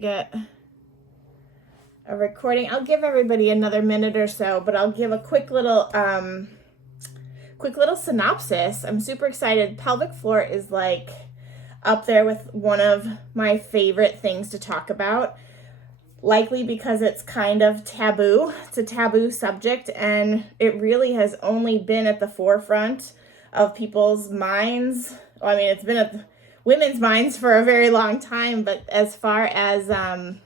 get a recording. I'll give everybody another minute or so, but I'll give a quick little synopsis. I'm super excited. Pelvic floor is like up there with one of my favorite things to talk about, likely because it's kind of taboo. It's a taboo subject, and it really has only been at the forefront of people's minds. Well, I mean, it's been at women's minds for a very long time, but as far as the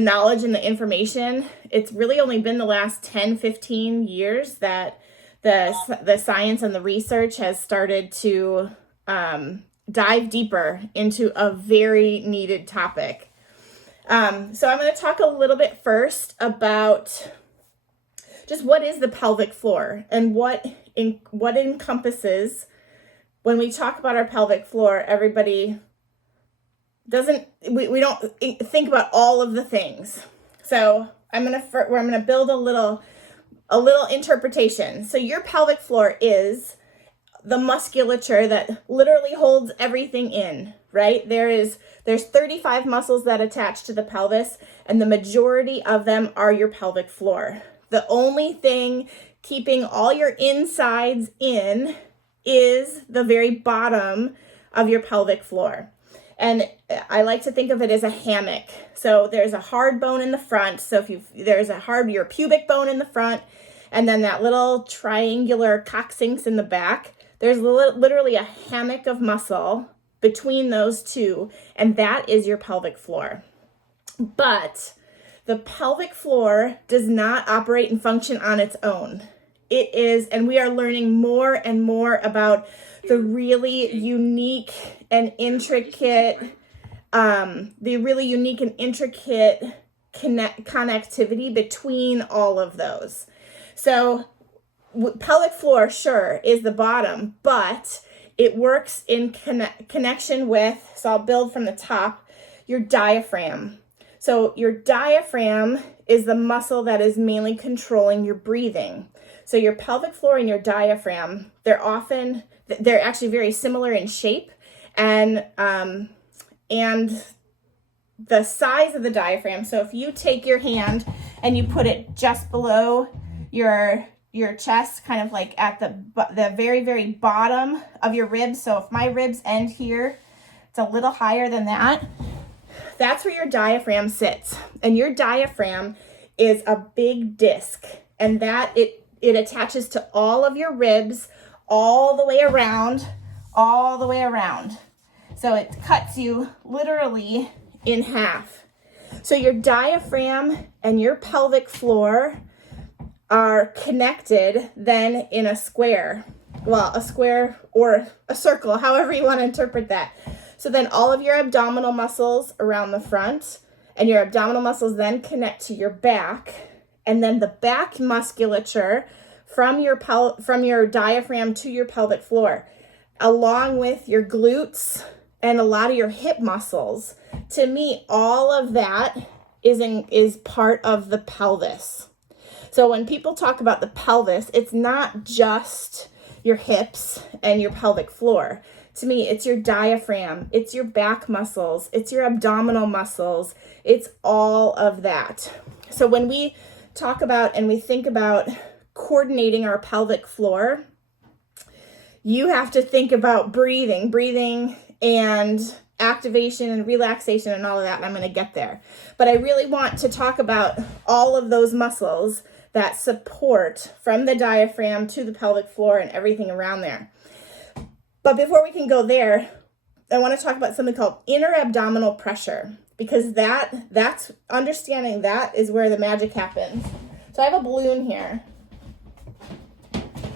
knowledge and the information, it's really only been the last 10, 15 years that the science and the research has started to dive deeper into a very needed topic. So I'm going to talk a little bit first about just what is the pelvic floor and what encompasses. When we talk about our pelvic floor, everybody we don't think about all of the things. So I'm gonna build a little interpretation. So your pelvic floor is the musculature that literally holds everything in, right? There's 35 muscles that attach to the pelvis, and the majority of them are your pelvic floor. The only thing keeping all your insides in is the very bottom of your pelvic floor. And I like to think of it as a hammock. So there's a hard bone in the front. So there's your pubic bone in the front, and then that little triangular coccyx in the back. There's literally a hammock of muscle between those two, and that is your pelvic floor. But the pelvic floor does not operate and function on its own. It is, and we are learning more and more about the really unique and intricate, connectivity between all of those. So pelvic floor, sure, is the bottom, but it works in connection with, so I'll build from the top, your diaphragm. So your diaphragm is the muscle that is mainly controlling your breathing. So your pelvic floor and your diaphragm, they're actually very similar in shape, and the size of the diaphragm. So if you take your hand and you put it just below your chest, kind of like at the very, very bottom of your ribs. So if my ribs end here, it's a little higher than that. That's where your diaphragm sits. And your diaphragm is a big disc, and that it attaches to all of your ribs all the way around. So it cuts you literally in half. So your diaphragm and your pelvic floor are connected then in a square. Well, a square or a circle, however you want to interpret that. So then all of your abdominal muscles around the front, and your abdominal muscles then connect to your back, and then the back musculature from your diaphragm to your pelvic floor, along with your glutes and a lot of your hip muscles. To me, all of that is part of the pelvis. So when people talk about the pelvis, it's not just your hips and your pelvic floor. To me, it's your diaphragm, it's your back muscles, it's your abdominal muscles, it's all of that. So when we talk about and we think about coordinating our pelvic floor, you have to think about breathing and activation and relaxation and all of that, and I'm going to get there. But I really want to talk about all of those muscles that support from the diaphragm to the pelvic floor and everything around there. But before we can go there, I want to talk about something called inner abdominal pressure, because that's understanding that is where the magic happens. So I have a balloon here,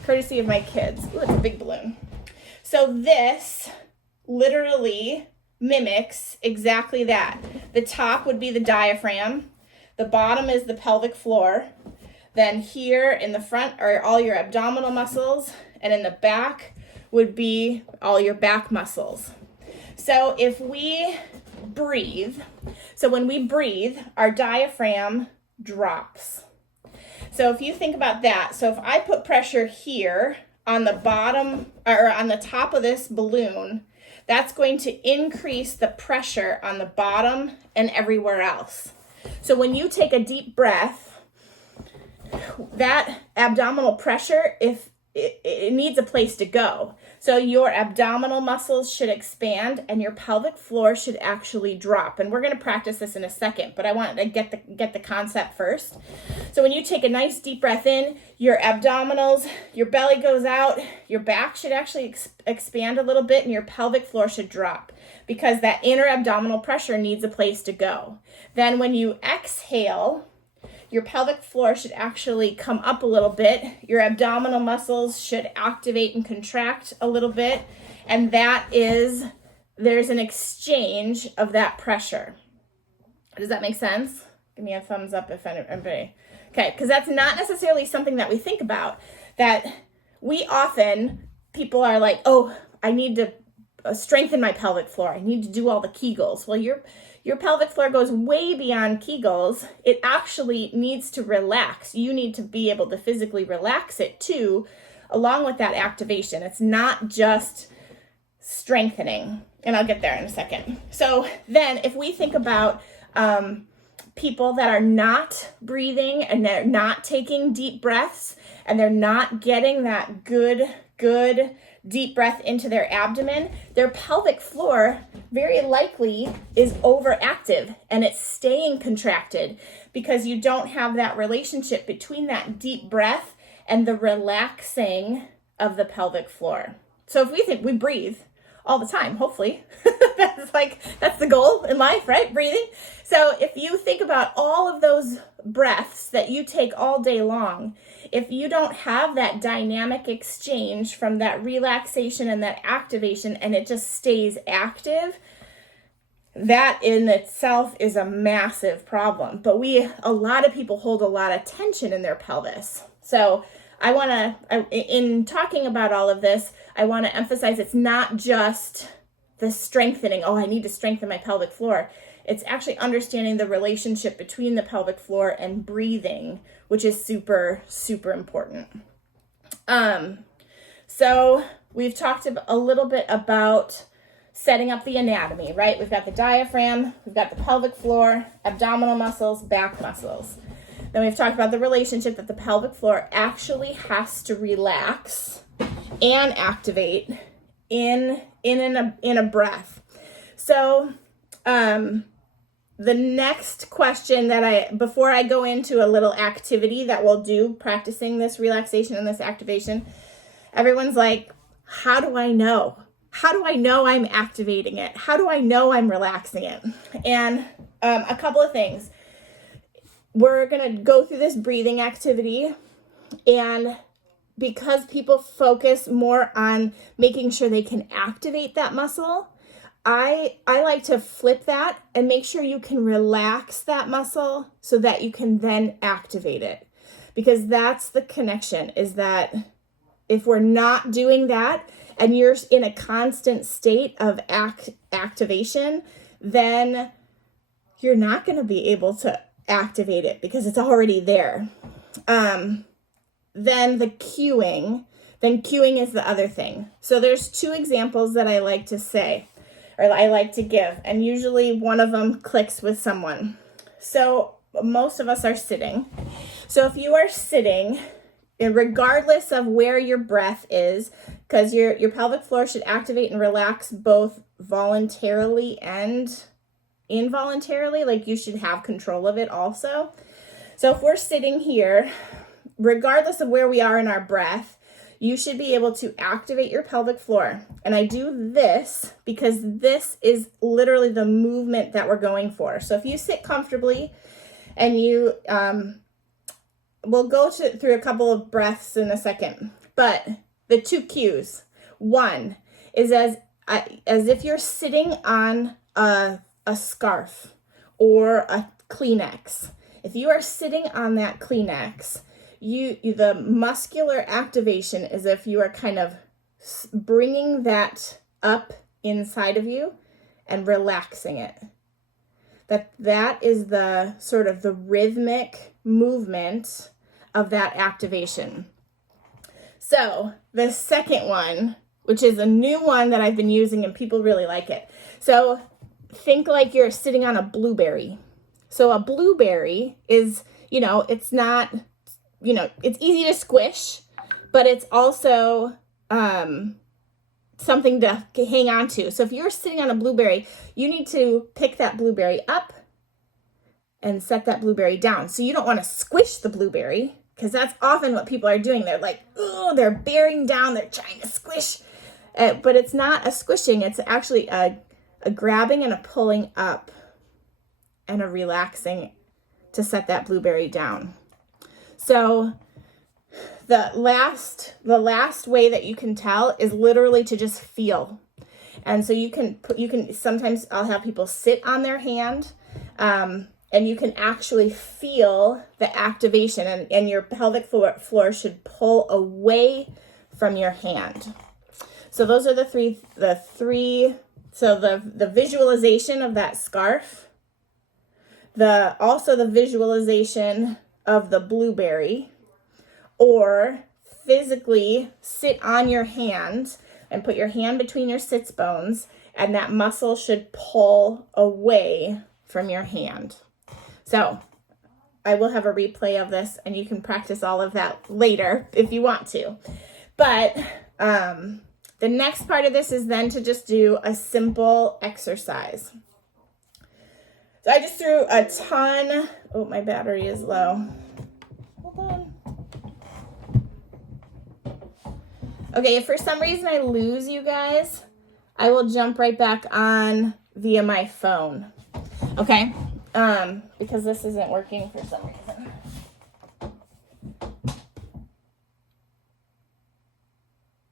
courtesy of my kids. Ooh, it's a big balloon. So this literally mimics exactly that. The top would be the diaphragm. The bottom is the pelvic floor. Then here in the front are all your abdominal muscles, and in the back would be all your back muscles. So if we breathe, so when we breathe, our diaphragm drops. So if you think about that, so if I put pressure here on the bottom or on the top of this balloon, that's going to increase the pressure on the bottom and everywhere else. So when you take a deep breath, that abdominal pressure, if it needs a place to go. So your abdominal muscles should expand and your pelvic floor should actually drop. And we're going to practice this in a second, but I want to get the concept first. So when you take a nice deep breath in, your abdominals, your belly goes out, your back should actually expand a little bit, and your pelvic floor should drop because that inner abdominal pressure needs a place to go. Then when you exhale, your pelvic floor should actually come up a little bit. Your abdominal muscles should activate and contract a little bit. And there's an exchange of that pressure. Does that make sense? Give me a thumbs up if anybody. Okay, because that's not necessarily something that we think about. That people are like, oh, I need to strengthen my pelvic floor. I need to do all the Kegels. Well, your pelvic floor goes way beyond Kegels. It actually needs to relax. You need to be able to physically relax it too, along with that activation. It's not just strengthening. And I'll get there in a second. So then if we think about people that are not breathing and they're not taking deep breaths and they're not getting that good deep breath into their abdomen, their pelvic floor very likely is overactive and it's staying contracted because you don't have that relationship between that deep breath and the relaxing of the pelvic floor. So if we think we breathe all the time, hopefully, that's the goal in life, right? Breathing. So if you think about all of those breaths that you take all day long, if you don't have that dynamic exchange from that relaxation and that activation and it just stays active, that in itself is a massive problem. But a lot of people hold a lot of tension in their pelvis. So in talking about all of this, I want to emphasize it's not just the strengthening. Oh, I need to strengthen my pelvic floor. It's actually understanding the relationship between the pelvic floor and breathing, which is super, super important. So we've talked a little bit about setting up the anatomy, right? We've got the diaphragm, we've got the pelvic floor, abdominal muscles, back muscles. Then we've talked about the relationship that the pelvic floor actually has to relax and activate in a breath. So, the next question before I go into a little activity that we'll do practicing this relaxation and this activation, everyone's like, how do I know? How do I know I'm activating it? How do I know I'm relaxing it? And a couple of things. We're going to go through this breathing activity, and because people focus more on making sure they can activate that muscle, I like to flip that and make sure you can relax that muscle so that you can then activate it. Because that's the connection, is that if we're not doing that and you're in a constant state of activation, then you're not going to be able to activate it because it's already there. Then cueing is the other thing. So there's two examples that I like to say, or I like to give, and usually one of them clicks with someone. So most of us are sitting. So if you are sitting, regardless of where your breath is, because your pelvic floor should activate and relax both voluntarily and involuntarily, like you should have control of it also. So if we're sitting here, regardless of where we are in our breath, you should be able to activate your pelvic floor. And I do this because this is literally the movement that we're going for. So if you sit comfortably and you, we'll go through a couple of breaths in a second, but the two cues, one is as if you're sitting on a scarf or a Kleenex. If you are sitting on that Kleenex, the muscular activation is if you are kind of bringing that up inside of you and relaxing it. That is the sort of the rhythmic movement of that activation. So the second one, which is a new one that I've been using and people really like it. So think like you're sitting on a blueberry. So a blueberry is, it's not, it's easy to squish, but it's also something to hang on to. So if you're sitting on a blueberry, you need to pick that blueberry up and set that blueberry down. So you don't want to squish the blueberry, because that's often what people are doing. They're like, oh, they're bearing down, they're trying to squish. But it's not a squishing, it's actually a grabbing and a pulling up and a relaxing to set that blueberry down. So the last way that you can tell is literally to just feel. And so you can sometimes I'll have people sit on their hand, and you can actually feel the activation, and your pelvic floor should pull away from your hand. So those are the three, so the visualization of that scarf, also the visualization of the blueberry, or physically sit on your hand and put your hand between your sits bones, and that muscle should pull away from your hand. So I will have a replay of this, and you can practice all of that later if you want to. But the next part of this is then to just do a simple exercise. So I just threw a ton. Oh, my battery is low. Hold on. Okay, if for some reason I lose you guys, I will jump right back on via my phone. Okay? Because this isn't working for some reason.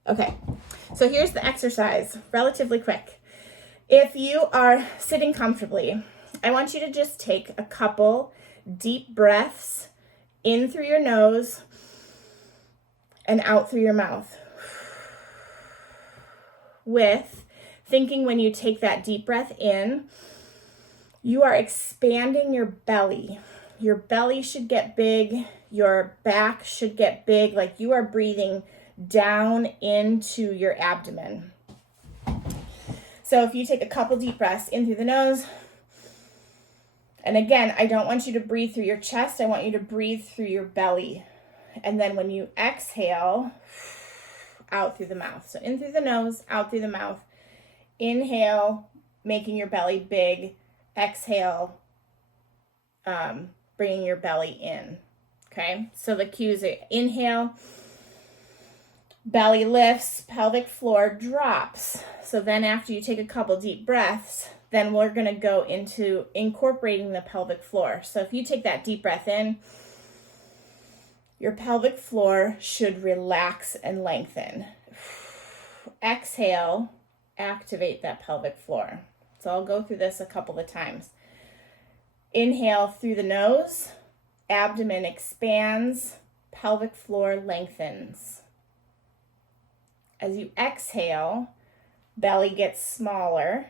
Okay, so here's the exercise, relatively quick. If you are sitting comfortably, I want you to just take a couple deep breaths in through your nose and out through your mouth. With thinking when you take that deep breath in, you are expanding your belly. Your belly should get big. Your back should get big. Like you are breathing down into your abdomen. So if you take a couple deep breaths in through the nose, and again, I don't want you to breathe through your chest. I want you to breathe through your belly. And then when you exhale, out through the mouth. So in through the nose, out through the mouth. Inhale, making your belly big. Exhale, bringing your belly in. Okay, so the cues are inhale, belly lifts, pelvic floor drops. So then after you take a couple deep breaths, then we're going to go into incorporating the pelvic floor. So if you take that deep breath in, your pelvic floor should relax and lengthen. Exhale, activate that pelvic floor. So I'll go through this a couple of times. Inhale through the nose, abdomen expands, pelvic floor lengthens. As you exhale, belly gets smaller,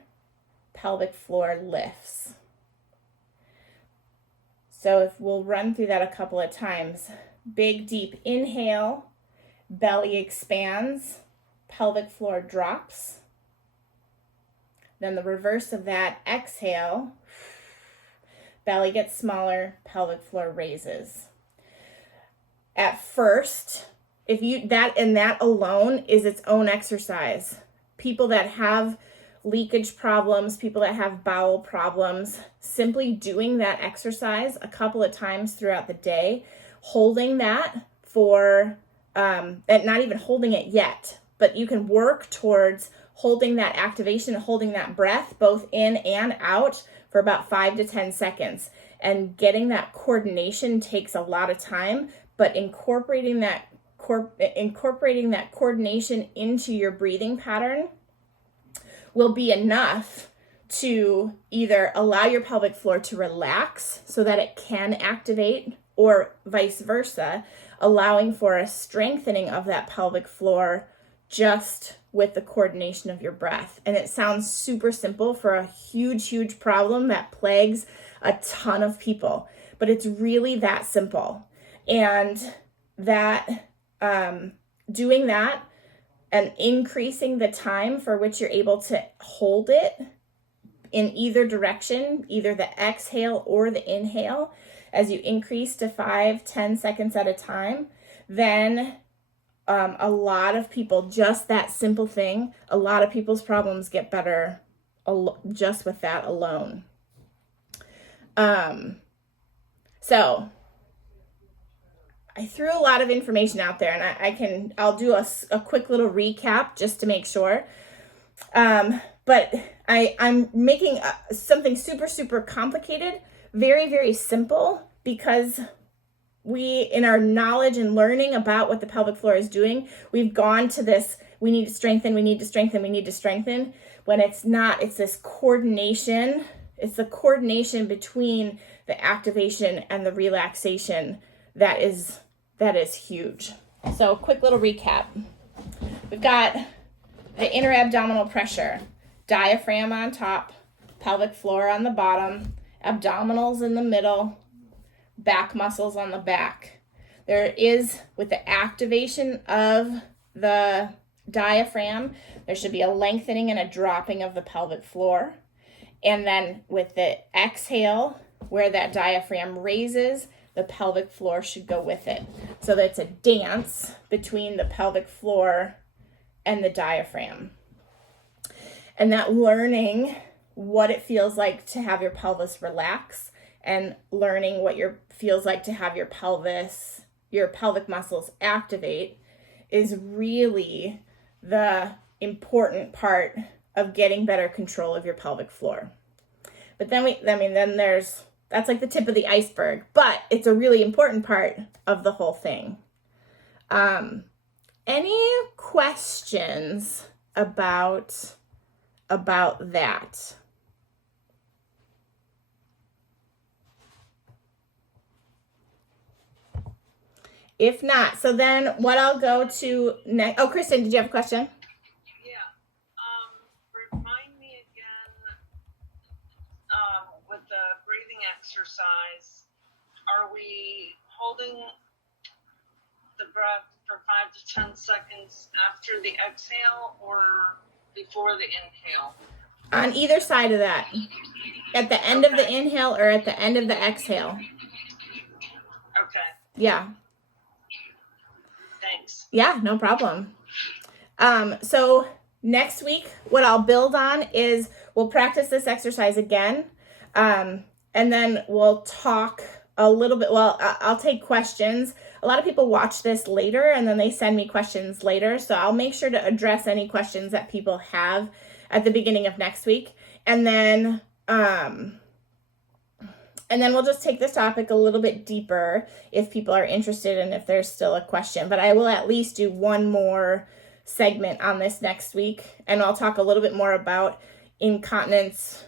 pelvic floor lifts. So if we'll run through that a couple of times. Big deep inhale, belly expands, pelvic floor drops. Then the reverse of that, exhale, belly gets smaller, pelvic floor raises. At first, that alone is its own exercise. People that have leakage problems, people that have bowel problems, simply doing that exercise a couple of times throughout the day, holding that for, and not even holding it yet, but you can work towards holding that activation, holding that breath, both in and out, for about 5 to 10 seconds. And getting that coordination takes a lot of time, but incorporating that coordination into your breathing pattern will be enough to either allow your pelvic floor to relax so that it can activate, or vice versa, allowing for a strengthening of that pelvic floor just with the coordination of your breath. And it sounds super simple for a huge, huge problem that plagues a ton of people, but it's really that simple. And that doing that and increasing the time for which you're able to hold it in either direction, either the exhale or the inhale, as you increase to 5-10 seconds at a time, then a lot of people, just that simple thing, a lot of people's problems get better just with that alone. So I threw a lot of information out there, and I'll do a quick little recap just to make sure. But I'm making something super, super complicated, very, very simple, because we, in our knowledge and learning about what the pelvic floor is doing, we've gone to this, we need to strengthen, we need to strengthen, we need to strengthen, when it's not. It's this coordination. It's the coordination between the activation and the relaxation that is huge. So quick little recap. We've got the inner abdominal pressure, diaphragm on top, pelvic floor on the bottom, abdominals in the middle, back muscles on the back. There is, with the activation of the diaphragm, there should be a lengthening and a dropping of the pelvic floor. And then with the exhale, where that diaphragm raises, the pelvic floor should go with it. So that's a dance between the pelvic floor and the diaphragm. And that learning what it feels like to have your pelvis relax, and learning what feels like to have your pelvic muscles activate, is really the important part of getting better control of your pelvic floor. But then that's like the tip of the iceberg, but it's a really important part of the whole thing. Any questions about that? If not, so then what I'll go to next. Oh, Kristen, did you have a question? Yeah. Remind me again, with the breathing exercise, are we holding the breath for 5 to 10 seconds after the exhale or before the inhale? On either side of that. At the end of the inhale or at the end of the exhale. Okay. Yeah. Thanks. Yeah, no problem. So next week, what I'll build on is we'll practice this exercise again. And then we'll talk a little bit. Well, I'll take questions. A lot of people watch this later and then they send me questions later. So I'll make sure to address any questions that people have at the beginning of next week. And then we'll just take this topic a little bit deeper if people are interested and if there's still a question. But I will at least do one more segment on this next week, and I'll talk a little bit more about incontinence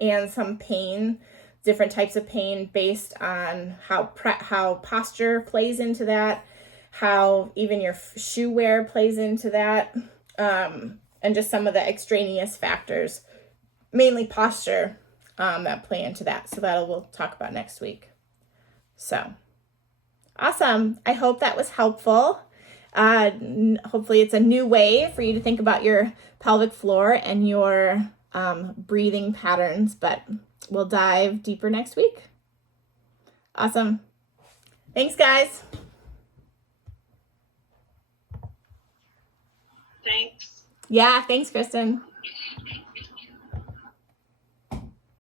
and some pain, different types of pain based on how posture plays into that, how even your shoe wear plays into that, and just some of the extraneous factors, mainly posture, that play into that. So we'll talk about next week. So awesome. I hope that was helpful. Hopefully it's a new way for you to think about your pelvic floor and your breathing patterns, but we'll dive deeper next week. Awesome. Thanks, guys. Thanks. Yeah, thanks, Kristen.